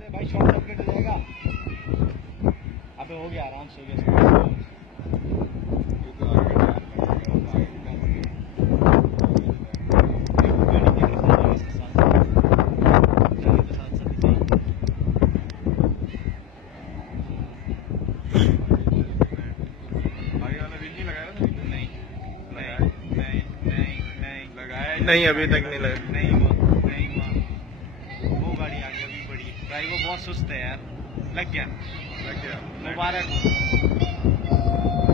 भाई short circuit हो जाएगा। अबे हो गया, आराम से हो गया। नहीं अभी तक नहीं लगा। नहीं हुआ। वो गाड़ी आ गई अभी बड़ी। भाई वो बहुत सुस्त है यार। लग गया। लग गया। मुबारक हो।